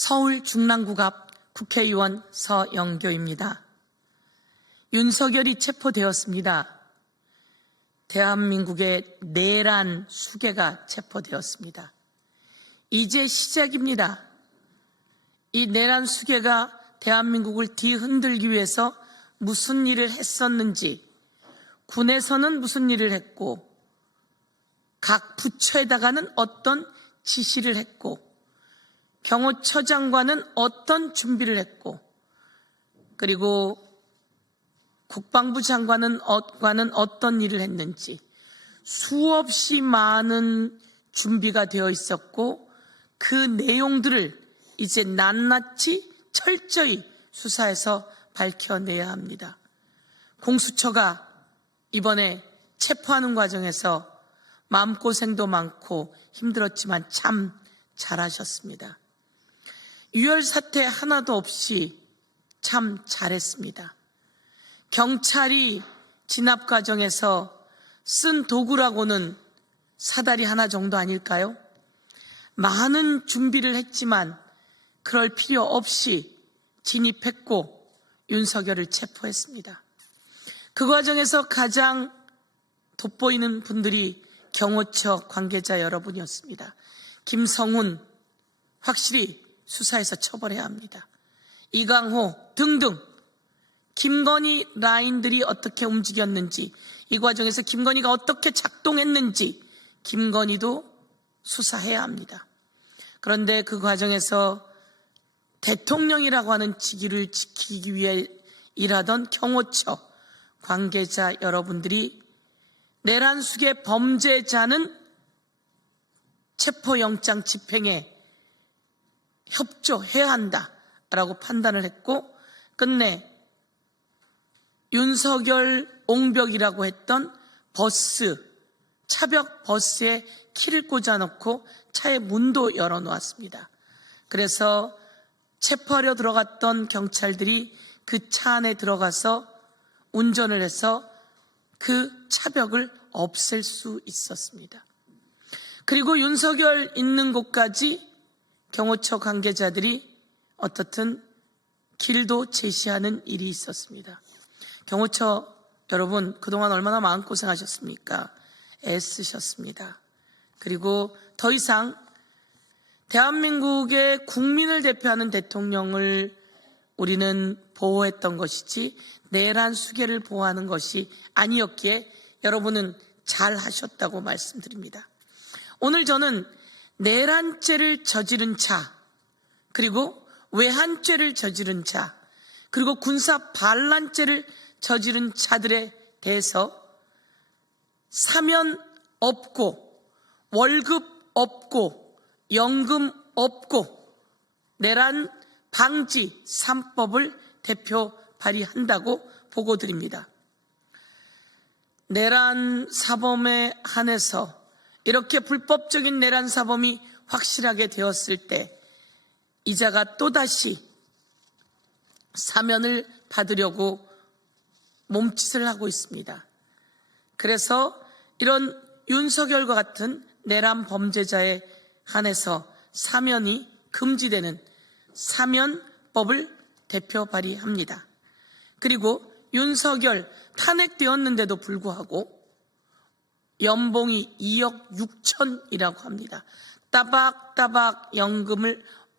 서울 중랑구 앞 국회의원 서영교입니다. 윤석열이 체포되었습니다. 대한민국의 내란 수괴가 체포되었습니다. 이제 시작입니다. 이 내란 수괴가 대한민국을 뒤흔들기 위해서 무슨 일을 했었는지, 군에서는 무슨 일을 했고, 각 부처에다가는 어떤 지시를 했고, 경호처장과는 어떤 준비를 했고, 그리고 국방부 장관은 어떤 일을 했는지 수없이 많은 준비가 되어 있었고, 그 내용들을 이제 낱낱이 철저히 수사해서 밝혀내야 합니다. 공수처가 이번에 체포하는 과정에서 마음고생도 많고 힘들었지만 참 잘하셨습니다. 유혈 사태 하나도 없이 참 잘했습니다. 경찰이 진압 과정에서 쓴 도구라고는 사다리 하나 정도 아닐까요? 많은 준비를 했지만 그럴 필요 없이 진입했고 윤석열을 체포했습니다. 그 과정에서 가장 돋보이는 분들이 경호처 관계자 여러분이었습니다. 김성훈 확실히 수사해서 처벌해야 합니다. 이강호 등등 김건희 라인들이 어떻게 움직였는지, 이 과정에서 김건희가 어떻게 작동했는지 김건희도 수사해야 합니다. 그런데 그 과정에서 대통령이라고 하는 직위를 지키기 위해 일하던 경호처 관계자 여러분들이 내란 수괴 범죄자는 체포영장 집행에 협조해야 한다라고 판단을 했고, 끝내 윤석열 옹벽이라고 했던 버스, 차벽 버스에 키를 꽂아놓고 차의 문도 열어놓았습니다. 그래서 체포하려 들어갔던 경찰들이 그 차 안에 들어가서 운전을 해서 그 차벽을 없앨 수 있었습니다. 그리고 윤석열 있는 곳까지 경호처 관계자들이 어떻든 길도 제시하는 일이 있었습니다. 경호처 여러분, 그동안 얼마나 마음고생하셨습니까? 애쓰셨습니다. 그리고 더 이상 대한민국의 국민을 대표하는 대통령을 우리는 보호했던 것이지 내란 수괴를 보호하는 것이 아니었기에 여러분은 잘 하셨다고 말씀드립니다. 오늘 저는 내란죄를 저지른 자, 그리고 외환죄를 저지른 자, 그리고 군사 반란죄를 저지른 자들에 대해서 사면 없고 월급 없고 연금 없고 내란 방지 3법을 대표 발의한다고 보고드립니다. 내란 사범에 한해서 이렇게 불법적인 내란 사범이 확실하게 되었을 때 이자가 또다시 사면을 받으려고 몸짓을 하고 있습니다. 그래서 이런 윤석열과 같은 내란 범죄자에 한해서 사면이 금지되는 사면법을 대표 발의합니다. 그리고 윤석열 탄핵되었는데도 불구하고 연봉이 2억 6천이라고 합니다. 따박따박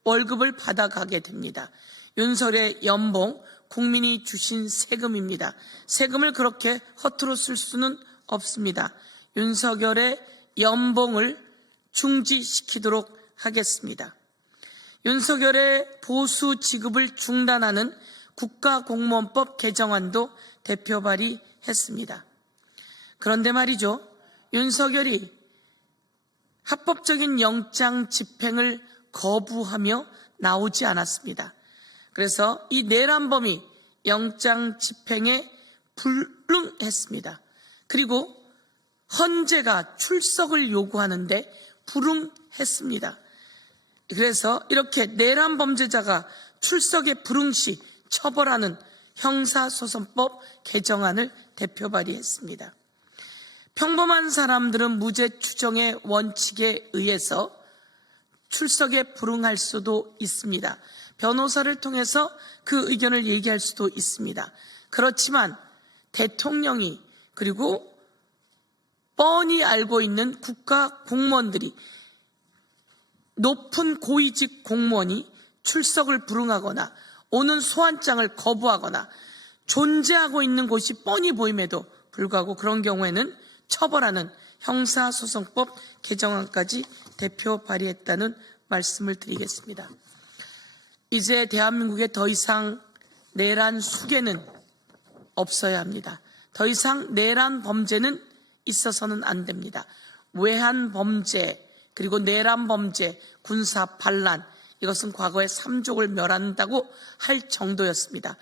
월급을 받아가게 됩니다. 윤석열의 연봉, 국민이 주신 세금입니다. 세금을 그렇게 허투루 쓸 수는 없습니다. 윤석열의 연봉을 중지시키도록 하겠습니다. 윤석열의 보수 지급을 중단하는 국가공무원법 개정안도 대표 발의했습니다. 그런데 말이죠, 윤석열이 합법적인 영장 집행을 거부하며 나오지 않았습니다. 그래서 이 내란범이 영장 집행에 불응했습니다. 그리고 헌재가 출석을 요구하는데 불응했습니다. 그래서 이렇게 내란 범죄자가 출석에 불응 시 처벌하는 형사소송법 개정안을 대표 발의했습니다. 평범한 사람들은 무죄 추정의 원칙에 의해서 출석에 불응할 수도 있습니다. 변호사를 통해서 그 의견을 얘기할 수도 있습니다. 그렇지만 대통령이 그리고 뻔히 알고 있는 국가 공무원들이 높은 고위직 공무원이 출석을 불응하거나 오는 소환장을 거부하거나 존재하고 있는 곳이 뻔히 보임에도 불구하고 그런 경우에는 처벌하는 형사소송법 개정안까지 대표 발의했다는 말씀을 드리겠습니다. 이제 대한민국에 더 이상 내란 수괴는 없어야 합니다. 더 이상 내란 범죄는 있어서는 안 됩니다. 외환 범죄, 그리고 내란 범죄, 군사 반란, 이것은 과거에 삼족을 멸한다고 할 정도였습니다.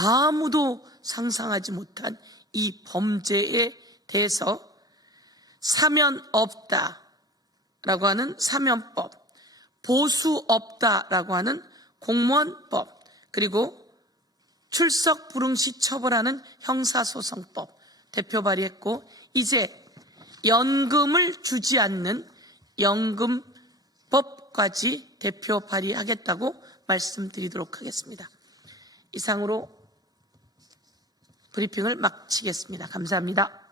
아무도 상상하지 못한 이 범죄에 대해서 사면 없다라고 하는 사면법, 보수 없다라고 하는 공무원법, 그리고 출석 불응 시 처벌하는 형사소송법 대표 발의했고, 이제 연금을 주지 않는 연금법까지 대표 발의하겠다고 말씀드리도록 하겠습니다. 이상으로 브리핑을 마치겠습니다. 감사합니다.